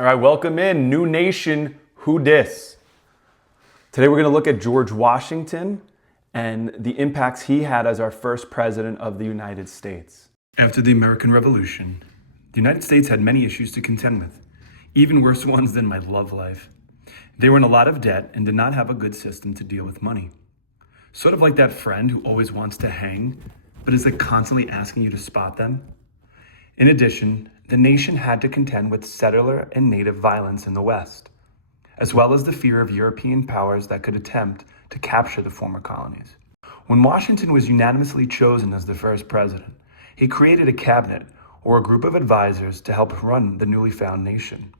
All right, welcome in, new nation, who dis? Today we're going to look at George Washington and the impacts he had as our first president of the United States. After the American Revolution, the United States had many issues to contend with, even worse ones than my love life. They were in a lot of debt and did not have a good system to deal with money. Sort of like that friend who always wants to hang, but is constantly asking you to spot them. In addition, the nation had to contend with settler and native violence in the West, as well as the fear of European powers that could attempt to capture the former colonies. When Washington was unanimously chosen as the first president, he created a cabinet, or a group of advisors, to help run the newly found nation.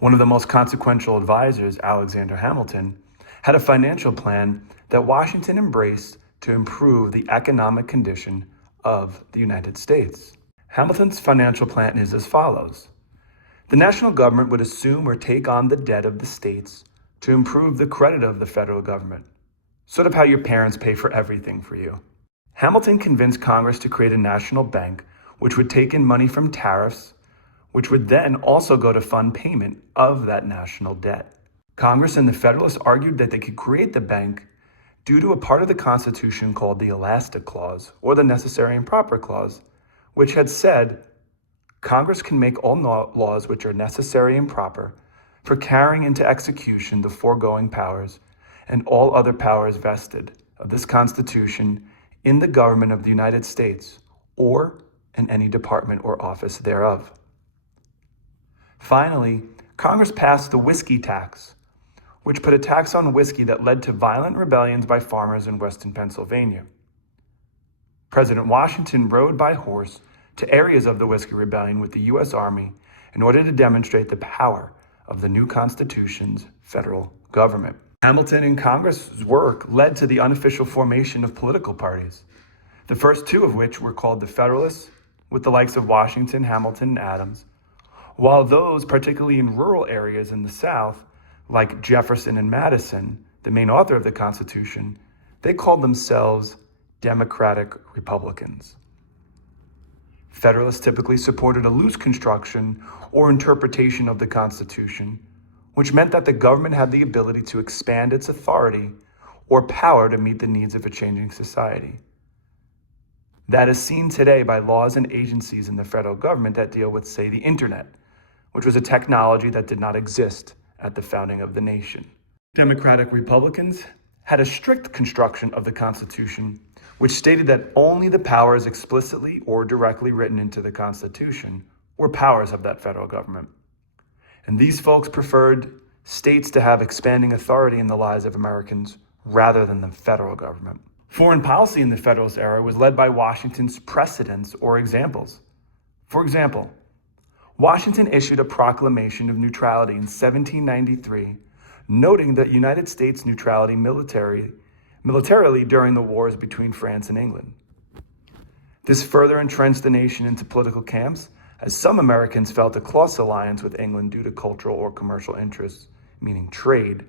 One of the most consequential advisors, Alexander Hamilton, had a financial plan that Washington embraced to improve the economic condition of the United States. Hamilton's financial plan is as follows. The national government would assume or take on the debt of the states to improve the credit of the federal government, sort of how your parents pay for everything for you. Hamilton convinced Congress to create a national bank, which would take in money from tariffs, which would then also go to fund payment of that national debt. Congress and the Federalists argued that they could create the bank due to a part of the Constitution called the Elastic Clause, or the Necessary and Proper Clause, which had said, Congress can make all laws which are necessary and proper for carrying into execution the foregoing powers and all other powers vested of this Constitution in the government of the United States or in any department or office thereof. Finally, Congress passed the whiskey tax, which put a tax on whiskey that led to violent rebellions by farmers in western Pennsylvania. President Washington rode by horse to areas of the Whiskey Rebellion with the U.S. Army in order to demonstrate the power of the new Constitution's federal government. Hamilton and Congress's work led to the unofficial formation of political parties, the first two of which were called the Federalists, with the likes of Washington, Hamilton, and Adams, while those, particularly in rural areas in the South, like Jefferson and Madison, the main author of the Constitution, they called themselves Democratic Republicans. Federalists typically supported a loose construction or interpretation of the Constitution, which meant that the government had the ability to expand its authority or power to meet the needs of a changing society. That is seen today by laws and agencies in the federal government that deal with, say, the internet, which was a technology that did not exist at the founding of the nation. Democratic Republicans had a strict construction of the Constitution, which stated that only the powers explicitly or directly written into the Constitution were powers of that federal government. And these folks preferred states to have expanding authority in the lives of Americans rather than the federal government. Foreign policy in the Federalist era was led by Washington's precedents or examples. For example, Washington issued a proclamation of neutrality in 1793, noting that United States neutrality militarily during the wars between France and England. This further entrenched the nation into political camps, as some Americans felt a close alliance with England due to cultural or commercial interests, meaning trade,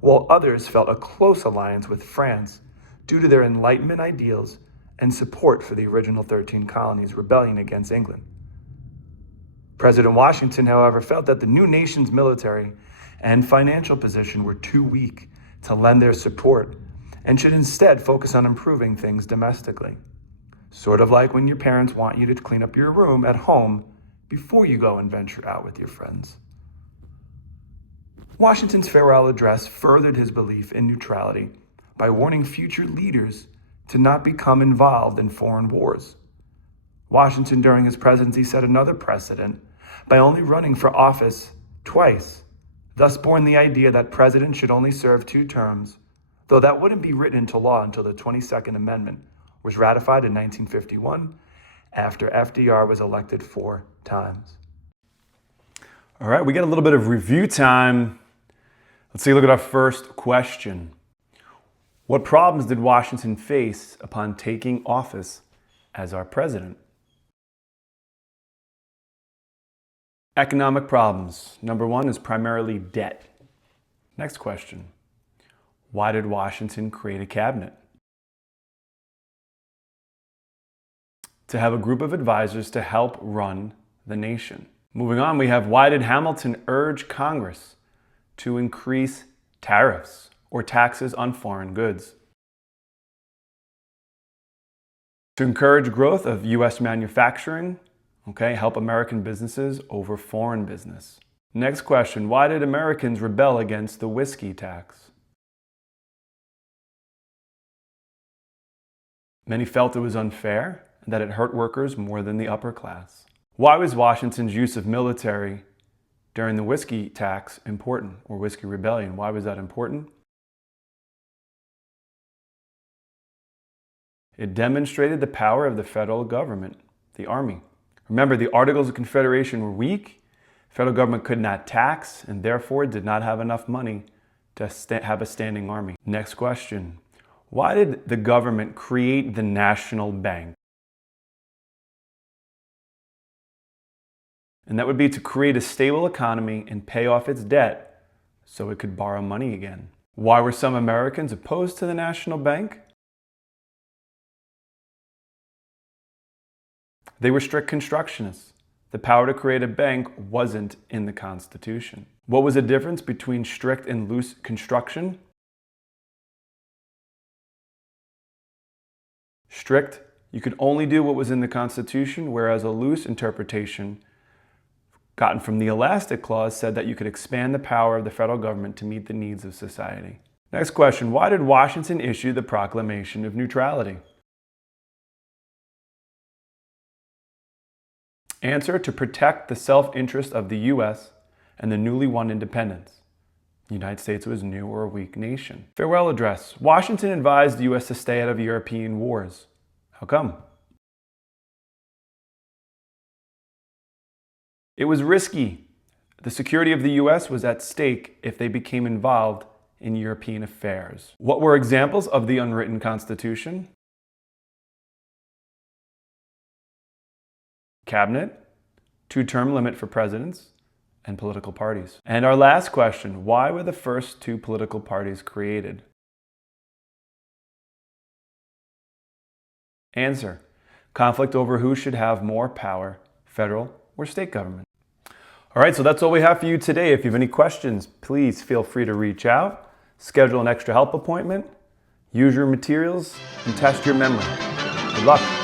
while others felt a close alliance with France due to their Enlightenment ideals and support for the original 13 colonies' rebellion against England. President Washington, however, felt that the new nation's military and financial position were too weak to lend their support and should instead focus on improving things domestically. Sort of like when your parents want you to clean up your room at home before you go and venture out with your friends. Washington's farewell address furthered his belief in neutrality by warning future leaders to not become involved in foreign wars. Washington, during his presidency, set another precedent by only running for office twice, thus born the idea that presidents should only serve 2 terms, though that wouldn't be written into law until the 22nd Amendment was ratified in 1951 after FDR was elected 4 times. All right, we got a little bit of review time. Let's take a look at our first question. What problems did Washington face upon taking office as our president? Economic problems. Number 1 is primarily debt. Next question. Why did Washington create a cabinet? To have a group of advisors to help run the nation. Moving on, we have why did Hamilton urge Congress to increase tariffs or taxes on foreign goods? To encourage growth of U.S. manufacturing, help American businesses over foreign business. Next question, why did Americans rebel against the whiskey tax? Many felt it was unfair and that it hurt workers more than the upper class. Why was Washington's use of military during the whiskey tax important, or whiskey rebellion? Why was that important? It demonstrated the power of the federal government, the Army. Remember, the Articles of Confederation were weak. The federal government could not tax and therefore did not have enough money to have a standing army. Next question. Why did the government create the National Bank? And that would be to create a stable economy and pay off its debt so it could borrow money again. Why were some Americans opposed to the National Bank? They were strict constructionists. The power to create a bank wasn't in the Constitution. What was the difference between strict and loose construction? Strict, you could only do what was in the Constitution, whereas a loose interpretation gotten from the Elastic Clause said that you could expand the power of the federal government to meet the needs of society. Next question, why did Washington issue the Proclamation of Neutrality? Answer, to protect the self-interest of the U.S. and the newly won independence. The United States was new or a weak nation. Farewell address. Washington advised the U.S. to stay out of European wars. How come? It was risky. The security of the U.S. was at stake if they became involved in European affairs. What were examples of the unwritten Constitution? Cabinet, two-term limit for presidents, and political parties. And our last question, why were the first two political parties created? Answer, conflict over who should have more power, federal or state government. All right, so that's all we have for you today. If you have any questions, please feel free to reach out, schedule an extra help appointment, use your materials, and test your memory. Good luck.